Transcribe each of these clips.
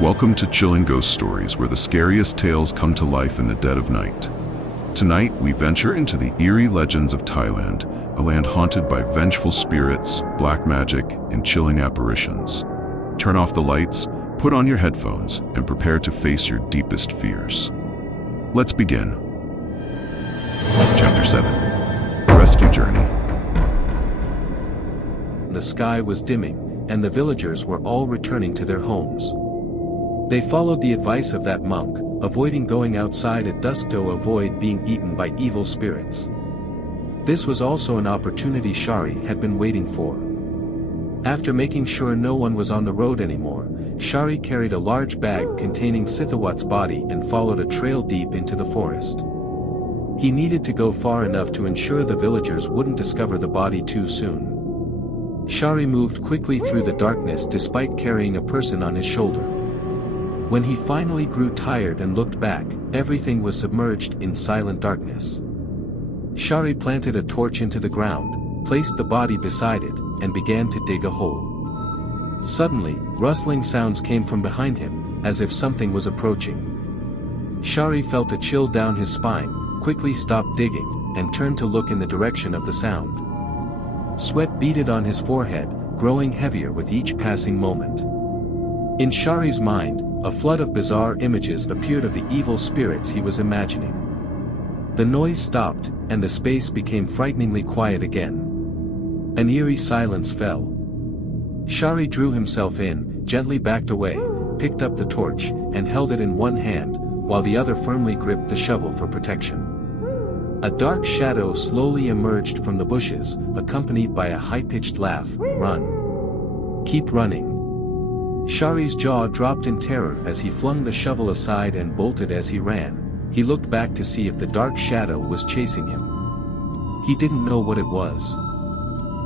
Welcome to Chilling Ghost Stories, where the scariest tales come to life in the dead of night. Tonight, we venture into the eerie legends of Thailand, a land haunted by vengeful spirits, black magic, and chilling apparitions. Turn off the lights, put on your headphones, and prepare to face your deepest fears. Let's begin. Chapter 7. Rescue Journey. The sky was dimming, and the villagers were all returning to their homes. They followed the advice of that monk, avoiding going outside at dusk to avoid being eaten by evil spirits. This was also an opportunity Shari had been waiting for. After making sure no one was on the road anymore, Shari carried a large bag containing Sithawat's body and followed a trail deep into the forest. He needed to go far enough to ensure the villagers wouldn't discover the body too soon. Shari moved quickly through the darkness despite carrying a person on his shoulder. When he finally grew tired and looked back, everything was submerged in silent darkness. Shari planted a torch into the ground, placed the body beside it, and began to dig a hole. Suddenly, rustling sounds came from behind him, as if something was approaching. Shari felt a chill down his spine, quickly stopped digging, and turned to look in the direction of the sound. Sweat beaded on his forehead, growing heavier with each passing moment. In Shari's mind, a flood of bizarre images appeared of the evil spirits he was imagining. The noise stopped, and the space became frighteningly quiet again. An eerie silence fell. Shari drew himself in, gently backed away, picked up the torch, and held it in one hand, while the other firmly gripped the shovel for protection. A dark shadow slowly emerged from the bushes, accompanied by a high-pitched laugh. "Run. Keep running." Shari's jaw dropped in terror as he flung the shovel aside and bolted as he ran. He looked back to see if the dark shadow was chasing him. He didn't know what it was.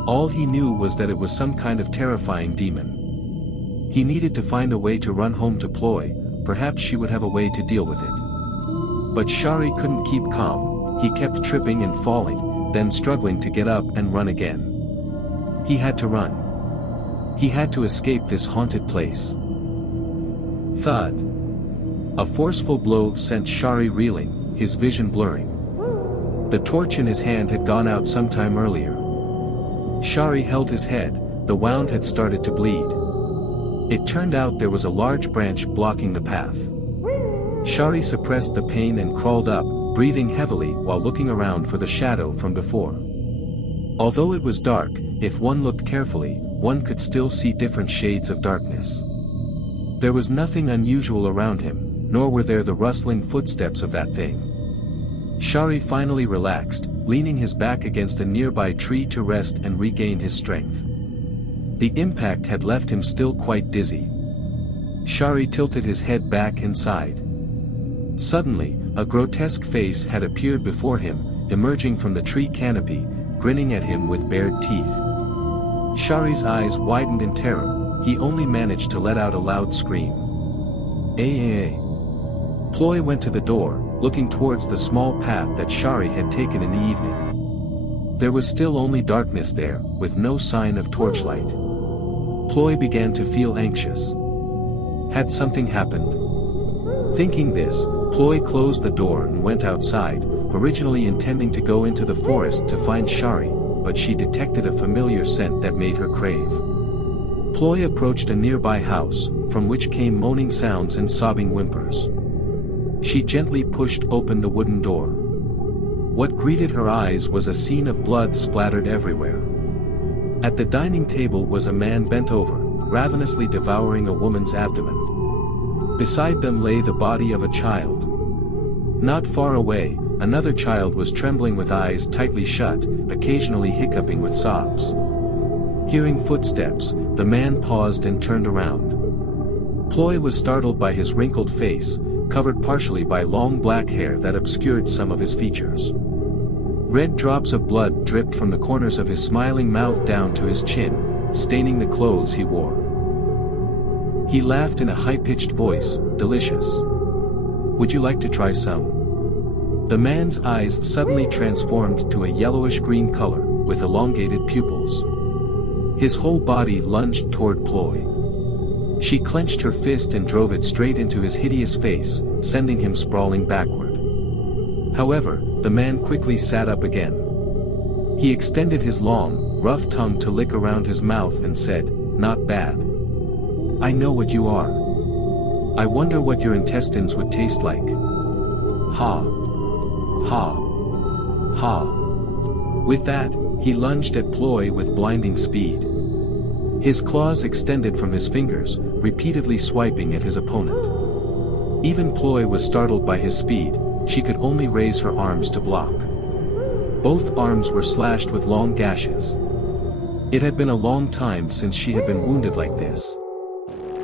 All he knew was that it was some kind of terrifying demon. He needed to find a way to run home to Ploy, perhaps she would have a way to deal with it. But Shari couldn't keep calm, he kept tripping and falling, then struggling to get up and run again. He had to run. He had to escape this haunted place. Thud. A forceful blow sent Shari reeling, his vision blurring. The torch in his hand had gone out sometime earlier. Shari held his head, the wound had started to bleed. It turned out there was a large branch blocking the path. Shari suppressed the pain and crawled up, breathing heavily while looking around for the shadow from before. Although it was dark, if one looked carefully, one could still see different shades of darkness. There was nothing unusual around him, nor were there the rustling footsteps of that thing. Shari finally relaxed, leaning his back against a nearby tree to rest and regain his strength. The impact had left him still quite dizzy. Shari tilted his head back and sighed. Suddenly, a grotesque face had appeared before him, emerging from the tree canopy, grinning at him with bared teeth. Shari's eyes widened in terror, he only managed to let out a loud scream. "Ay." Ploy went to the door, looking towards the small path that Shari had taken in the evening. There was still only darkness there, with no sign of torchlight. Ploy began to feel anxious. Had something happened? Thinking this, Ploy closed the door and went outside, originally intending to go into the forest to find Shari, but she detected a familiar scent that made her crave. Ploy approached a nearby house, from which came moaning sounds and sobbing whimpers. She gently pushed open the wooden door. What greeted her eyes was a scene of blood splattered everywhere. At the dining table was a man bent over, ravenously devouring a woman's abdomen. Beside them lay the body of a child. Not far away, another child was trembling with eyes tightly shut, occasionally hiccuping with sobs. Hearing footsteps, the man paused and turned around. Ploy was startled by his wrinkled face, covered partially by long black hair that obscured some of his features. Red drops of blood dripped from the corners of his smiling mouth down to his chin, staining the clothes he wore. He laughed in a high-pitched voice, "Delicious. Would you like to try some?" The man's eyes suddenly transformed to a yellowish-green color, with elongated pupils. His whole body lunged toward Ploy. She clenched her fist and drove it straight into his hideous face, sending him sprawling backward. However, the man quickly sat up again. He extended his long, rough tongue to lick around his mouth and said, "Not bad. I know what you are. I wonder what your intestines would taste like. Ha. Ha. Ha." With that, he lunged at Ploy with blinding speed. His claws extended from his fingers, repeatedly swiping at his opponent. Even Ploy was startled by his speed. She could only raise her arms to block. Both arms were slashed with long gashes. It had been a long time since she had been wounded like this.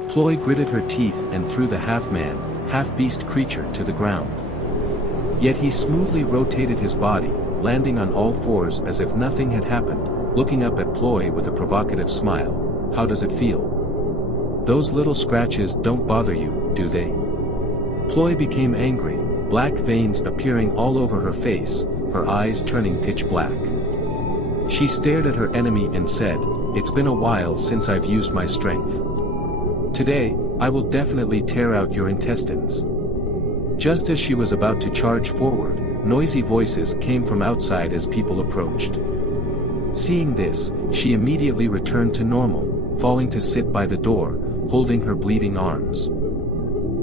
Ploy gritted her teeth and threw the half-man, half-beast creature to the ground. Yet he smoothly rotated his body, landing on all fours as if nothing had happened, looking up at Ploy with a provocative smile. "How does it feel? Those little scratches don't bother you, do they?" Ploy became angry, black veins appearing all over her face, her eyes turning pitch black. She stared at her enemy and said, "It's been a while since I've used my strength. Today, I will definitely tear out your intestines." Just as she was about to charge forward, noisy voices came from outside as people approached. Seeing this, she immediately returned to normal, falling to sit by the door, holding her bleeding arms.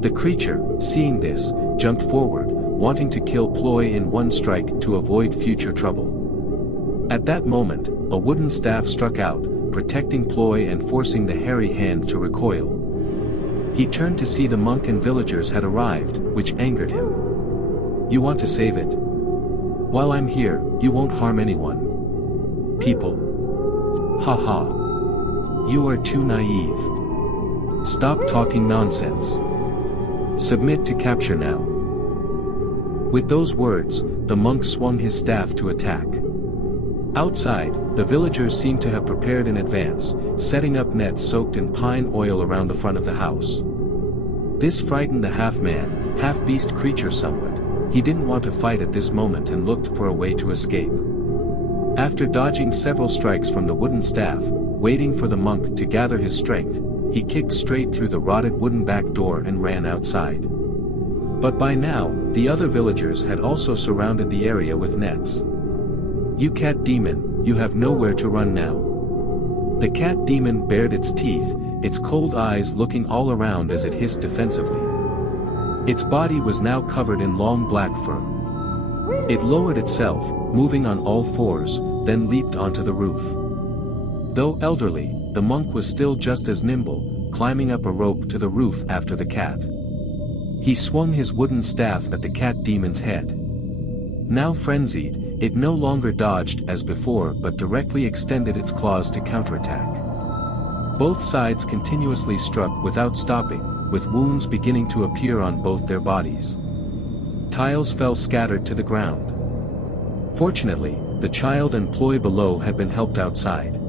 The creature, seeing this, jumped forward, wanting to kill Ploy in one strike to avoid future trouble. At that moment, a wooden staff struck out, protecting Ploy and forcing the hairy hand to recoil. He turned to see the monk and villagers had arrived, which angered him. "You want to save it? While I'm here, you won't harm anyone. People. Ha ha. You are too naive. Stop talking nonsense. Submit to capture now." With those words, the monk swung his staff to attack. Outside, the villagers seemed to have prepared in advance, setting up nets soaked in pine oil around the front of the house. This frightened the half-man, half-beast creature somewhat. He didn't want to fight at this moment and looked for a way to escape. After dodging several strikes from the wooden staff, waiting for the monk to gather his strength, he kicked straight through the rotted wooden back door and ran outside. But by now, the other villagers had also surrounded the area with nets. "You cat demon, you have nowhere to run now." The cat demon bared its teeth, its cold eyes looking all around as it hissed defensively. Its body was now covered in long black fur. It lowered itself, moving on all fours, then leaped onto the roof. Though elderly, the monk was still just as nimble, climbing up a rope to the roof after the cat. He swung his wooden staff at the cat demon's head. Now frenzied, it no longer dodged as before but directly extended its claws to counterattack. Both sides continuously struck without stopping, with wounds beginning to appear on both their bodies. Tiles fell scattered to the ground. Fortunately, the child and Ploy below had been helped outside.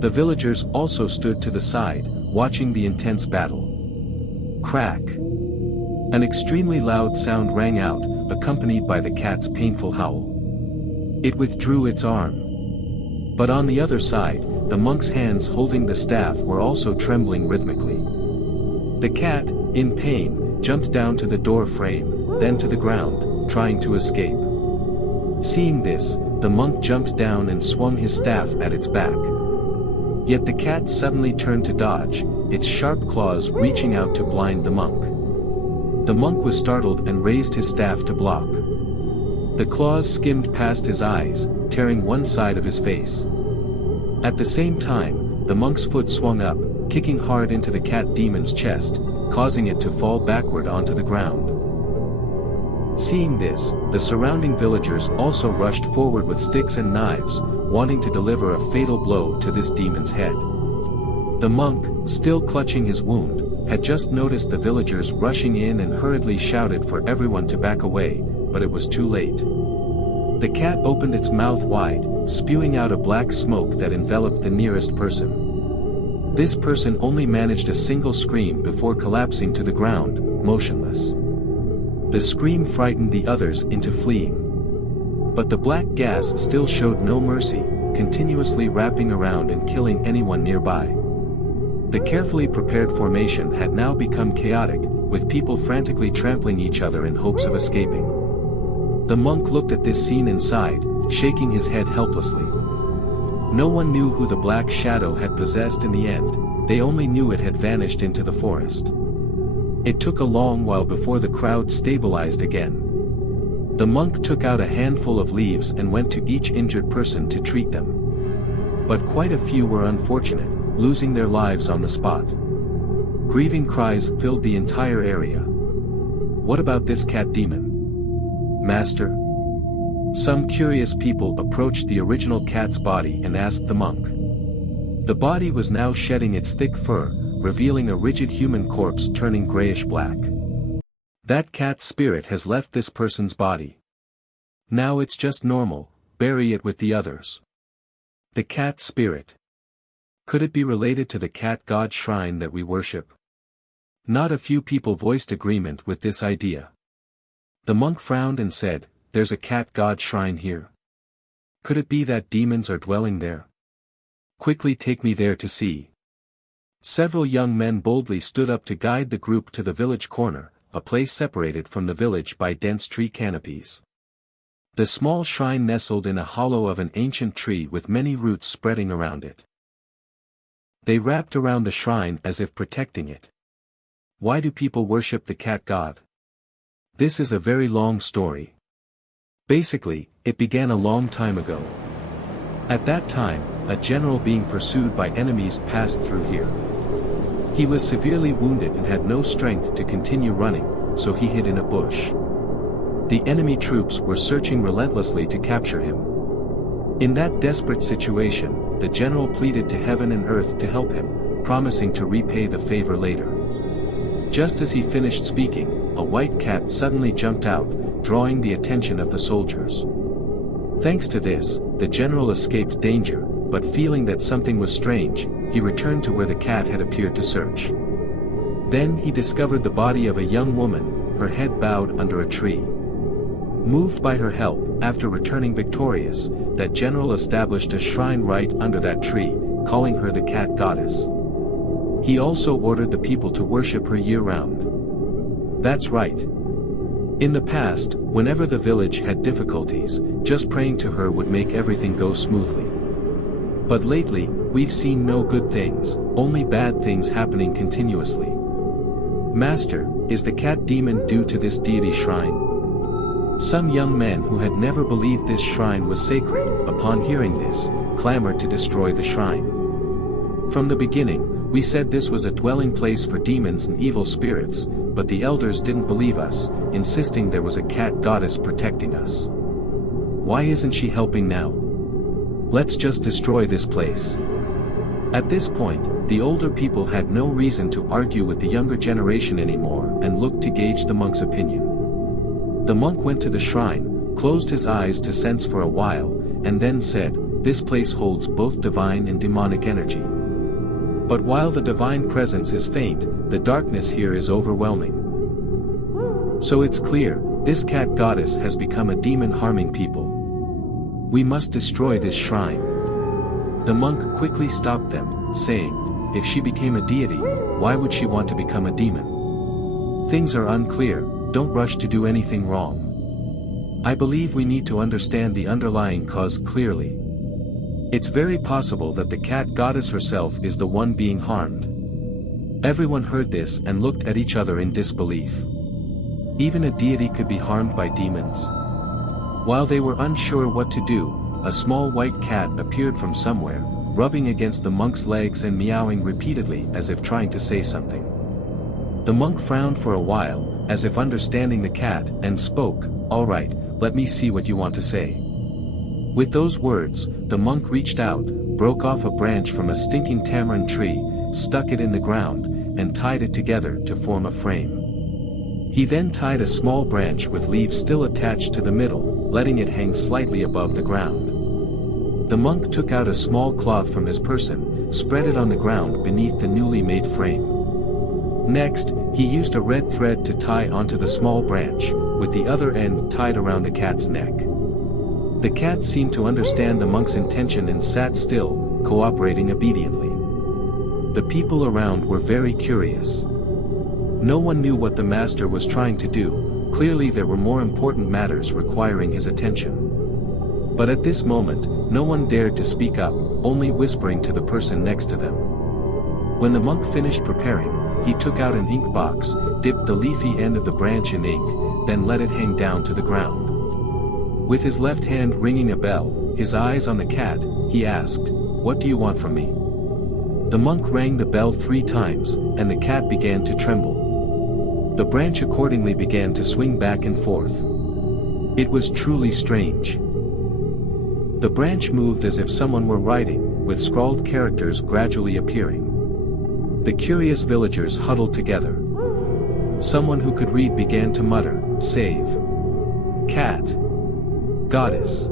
The villagers also stood to the side, watching the intense battle. Crack! An extremely loud sound rang out, accompanied by the cat's painful howl. It withdrew its arm. But on the other side, the monk's hands holding the staff were also trembling rhythmically. The cat, in pain, jumped down to the door frame, then to the ground, trying to escape. Seeing this, the monk jumped down and swung his staff at its back. Yet the cat suddenly turned to dodge, its sharp claws reaching out to blind the monk. The monk was startled and raised his staff to block. The claws skimmed past his eyes, tearing one side of his face. At the same time, the monk's foot swung up, kicking hard into the cat demon's chest, causing it to fall backward onto the ground. Seeing this, the surrounding villagers also rushed forward with sticks and knives, wanting to deliver a fatal blow to this demon's head. The monk, still clutching his wound, had just noticed the villagers rushing in and hurriedly shouted for everyone to back away, but it was too late. The cat opened its mouth wide, spewing out a black smoke that enveloped the nearest person. This person only managed a single scream before collapsing to the ground, motionless. The scream frightened the others into fleeing. But the black gas still showed no mercy, continuously wrapping around and killing anyone nearby. The carefully prepared formation had now become chaotic, with people frantically trampling each other in hopes of escaping. The monk looked at this scene and sighed, shaking his head helplessly. No one knew who the black shadow had possessed in the end, they only knew it had vanished into the forest. It took a long while before the crowd stabilized again. The monk took out a handful of leaves and went to each injured person to treat them. But quite a few were unfortunate, losing their lives on the spot. Grieving cries filled the entire area. "What about this cat demon, Master?" Some curious people approached the original cat's body and asked the monk. The body was now shedding its thick fur, revealing a rigid human corpse turning grayish-black. "That cat's spirit has left this person's body. Now it's just normal, bury it with the others." The cat spirit. Could it be related to the cat god shrine that we worship? Not a few people voiced agreement with this idea. The monk frowned and said, "There's a cat god shrine here. Could it be that demons are dwelling there? Quickly take me there to see." Several young men boldly stood up to guide the group to the village corner, a place separated from the village by dense tree canopies. The small shrine nestled in a hollow of an ancient tree with many roots spreading around it. They wrapped around the shrine as if protecting it. Why do people worship the cat god? This is a very long story. Basically, it began a long time ago. At that time, a general being pursued by enemies passed through here. He was severely wounded and had no strength to continue running, so he hid in a bush. The enemy troops were searching relentlessly to capture him. In that desperate situation, the general pleaded to heaven and earth to help him, promising to repay the favor later. Just as he finished speaking, a white cat suddenly jumped out, drawing the attention of the soldiers. Thanks to this, the general escaped danger, but feeling that something was strange, he returned to where the cat had appeared to search. Then he discovered the body of a young woman, her head bowed under a tree. Moved by her help, after returning victorious, that general established a shrine right under that tree, calling her the cat goddess. He also ordered the people to worship her year-round. That's right. In the past, whenever the village had difficulties, just praying to her would make everything go smoothly. But lately, we've seen no good things, only bad things happening continuously. Master, is the cat demon due to this deity shrine? Some young men who had never believed this shrine was sacred, upon hearing this, clamored to destroy the shrine. From the beginning, we said this was a dwelling place for demons and evil spirits, but the elders didn't believe us, insisting there was a cat goddess protecting us. Why isn't she helping now? Let's just destroy this place. At this point, the older people had no reason to argue with the younger generation anymore and looked to gauge the monk's opinion. The monk went to the shrine, closed his eyes to sense for a while, and then said, "This place holds both divine and demonic energy. But while the divine presence is faint, the darkness here is overwhelming. So it's clear, this cat goddess has become a demon harming people. We must destroy this shrine." The monk quickly stopped them, saying, "If she became a deity, why would she want to become a demon? Things are unclear, don't rush to do anything wrong. I believe we need to understand the underlying cause clearly. It's very possible that the cat goddess herself is the one being harmed." Everyone heard this and looked at each other in disbelief. Even a deity could be harmed by demons? While they were unsure what to do, a small white cat appeared from somewhere, rubbing against the monk's legs and meowing repeatedly as if trying to say something. The monk frowned for a while, as if understanding the cat, and spoke, "All right, let me see what you want to say." With those words, the monk reached out, broke off a branch from a stinking tamarind tree, stuck it in the ground, and tied it together to form a frame. He then tied a small branch with leaves still attached to the middle, letting it hang slightly above the ground. The monk took out a small cloth from his person, spread it on the ground beneath the newly made frame. Next, he used a red thread to tie onto the small branch, with the other end tied around the cat's neck. The cat seemed to understand the monk's intention and sat still, cooperating obediently. The people around were very curious. No one knew what the master was trying to do, clearly there were more important matters requiring his attention. But at this moment, no one dared to speak up, only whispering to the person next to them. When the monk finished preparing, he took out an ink box, dipped the leafy end of the branch in ink, then let it hang down to the ground. With his left hand ringing a bell, his eyes on the cat, he asked, "What do you want from me?" The monk rang the bell 3 times, and the cat began to tremble. The branch accordingly began to swing back and forth. It was truly strange. The branch moved as if someone were writing, with scrawled characters gradually appearing. The curious villagers huddled together. Someone who could read began to mutter, "Save. Cat. Goddess."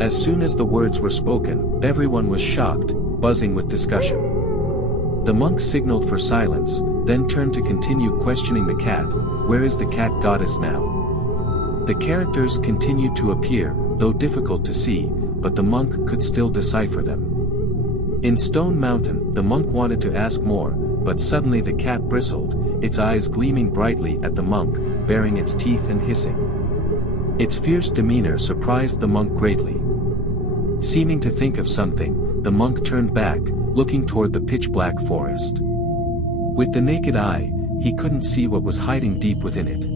As soon as the words were spoken, everyone was shocked, buzzing with discussion. The monk signaled for silence, then turned to continue questioning the cat, "Where is the cat goddess now?" The characters continued to appear, though difficult to see, but the monk could still decipher them. In Stone Mountain, the monk wanted to ask more, but suddenly the cat bristled, its eyes gleaming brightly at the monk, baring its teeth and hissing. Its fierce demeanor surprised the monk greatly. Seeming to think of something, the monk turned back, looking toward the pitch-black forest. With the naked eye, he couldn't see what was hiding deep within it.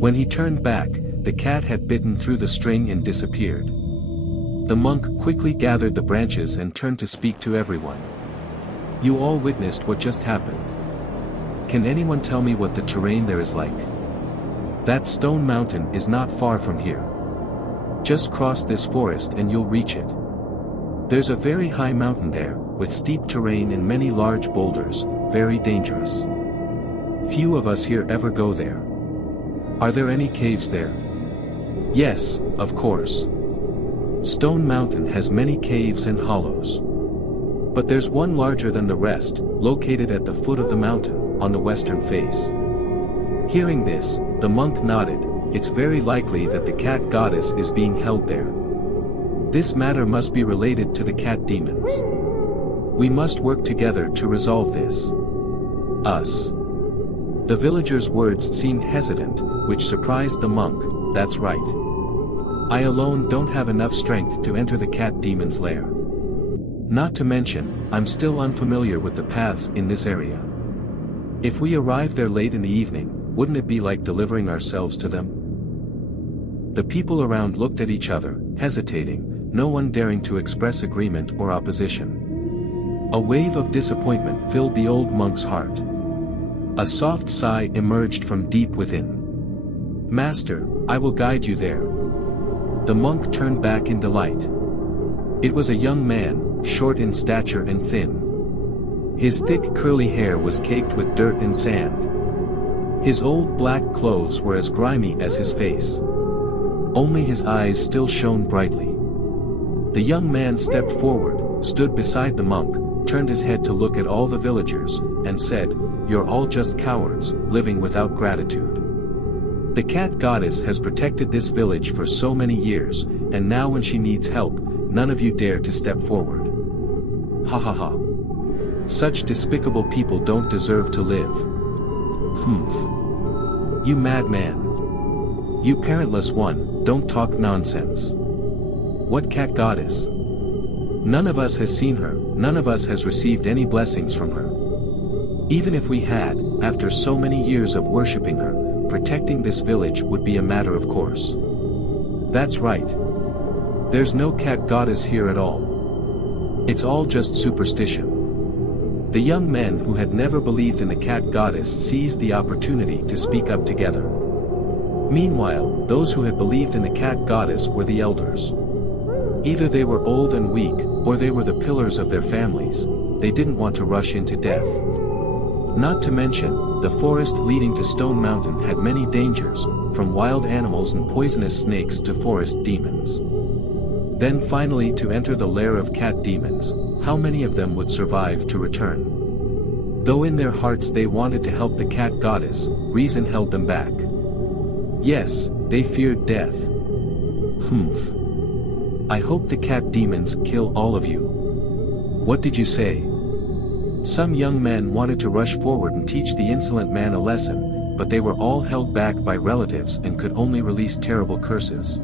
When he turned back, the cat had bitten through the string and disappeared. The monk quickly gathered the branches and turned to speak to everyone. "You all witnessed what just happened. Can anyone tell me what the terrain there is like? That Stone Mountain is not far from here. Just cross this forest and you'll reach it. There's a very high mountain there, with steep terrain and many large boulders, very dangerous. Few of us here ever go there. Are there any caves there?" "Yes, of course. Stone Mountain has many caves and hollows. But there's one larger than the rest, located at the foot of the mountain, on the western face." Hearing this, the monk nodded. "It's very likely that the cat goddess is being held there. This matter must be related to the cat demons. We must work together to resolve this. Us." The villager's words seemed hesitant, which surprised the monk. "That's right. I alone don't have enough strength to enter the cat demon's lair. Not to mention, I'm still unfamiliar with the paths in this area. If we arrive there late in the evening, wouldn't it be like delivering ourselves to them?" The people around looked at each other, hesitating, no one daring to express agreement or opposition. A wave of disappointment filled the old monk's heart. A soft sigh emerged from deep within. "Master, I will guide you there." The monk turned back in delight. It was a young man, short in stature and thin. His thick curly hair was caked with dirt and sand. His old black clothes were as grimy as his face. Only his eyes still shone brightly. The young man stepped forward, stood beside the monk, turned his head to look at all the villagers, and said, "You're all just cowards, living without gratitude. The cat goddess has protected this village for so many years, and now when she needs help, none of you dare to step forward. Ha ha ha. Such despicable people don't deserve to live. Humph. You madman. You parentless one, don't talk nonsense. What cat goddess? None of us has seen her, none of us has received any blessings from her. Even if we had, after so many years of worshipping her, protecting this village would be a matter of course. That's right. There's no cat goddess here at all. It's all just superstition." The young men who had never believed in the cat goddess seized the opportunity to speak up together. Meanwhile, those who had believed in the cat goddess were the elders. Either they were old and weak, or they were the pillars of their families. They didn't want to rush into death. Not to mention, the forest leading to Stone Mountain had many dangers, from wild animals and poisonous snakes to forest demons. Then finally to enter the lair of cat demons, how many of them would survive to return? Though in their hearts they wanted to help the cat goddess, reason held them back. Yes, they feared death. Humph. I hope the cat demons kill all of you. What did you say? Some young men wanted to rush forward and teach the insolent man a lesson, but they were all held back by relatives and could only release terrible curses.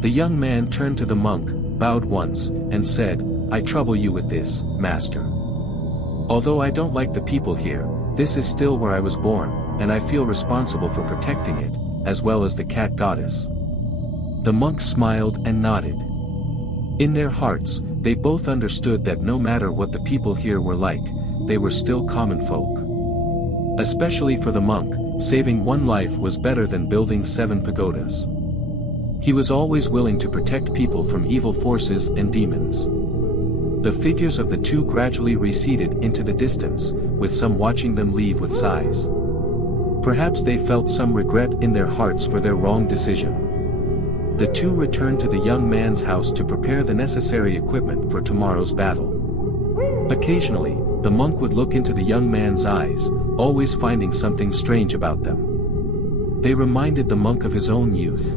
The young man turned to the monk, bowed once, and said, "I trouble you with this, master. Although I don't like the people here, this is still where I was born, and I feel responsible for protecting it, as well as the cat goddess." The monk smiled and nodded. In their hearts, they both understood that no matter what the people here were like, they were still common folk. Especially for the monk, saving one life was better than building 7 pagodas. He was always willing to protect people from evil forces and demons. The figures of the two gradually receded into the distance, with some watching them leave with sighs. Perhaps they felt some regret in their hearts for their wrong decision. The two returned to the young man's house to prepare the necessary equipment for tomorrow's battle. Occasionally, the monk would look into the young man's eyes, always finding something strange about them. They reminded the monk of his own youth.